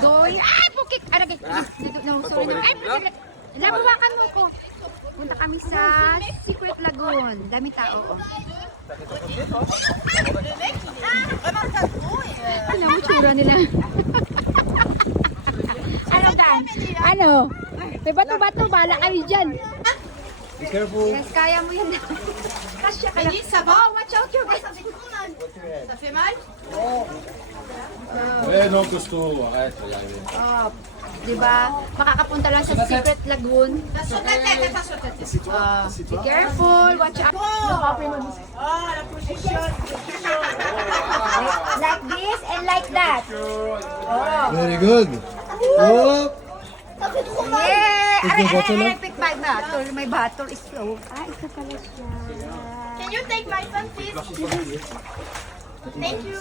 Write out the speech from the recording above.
Doy. Ay, pukik! Aragay! Sorry na. Ay, labuwakan mo ko. Punta kami sa Secret Lagoon. Dami tao. Oh. Ano mo tsura nila? Ano Dan? Ano? May bato-bato. Bala kayo dyan. Be careful. Yes, kaya mo yun. Kasya ka lang. Oh, watch out your guys. Ça fait mal? Non, costaud, arrête, regardez. Oh, diba? Makakapunta lang sa Secret Lagoon. Attention ta tête, attention ta tête. Be careful. Watch out. Oh, la position. Like this and like that. Oh. Very good. Oh, Yeah! Aray, Ito, bato lang? pick my battle. My battle is slow. Ah, ito pala siya. Can you take my phone, please? Thank you.